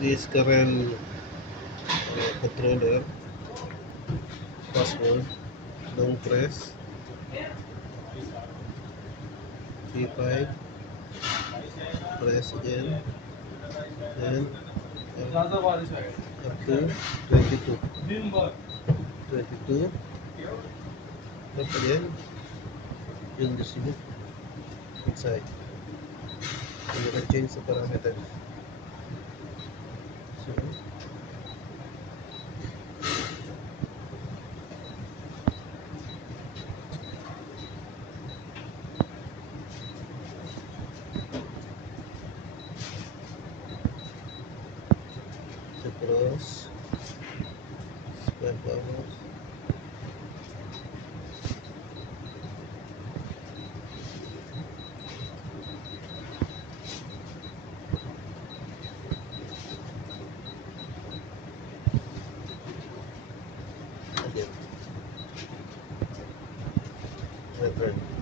this Carel controller password, long press P5, press again, and up to 22. 22, tap again, you'll just see inside. And you can change the parameters. So, the cross, 5 hours. Again, return.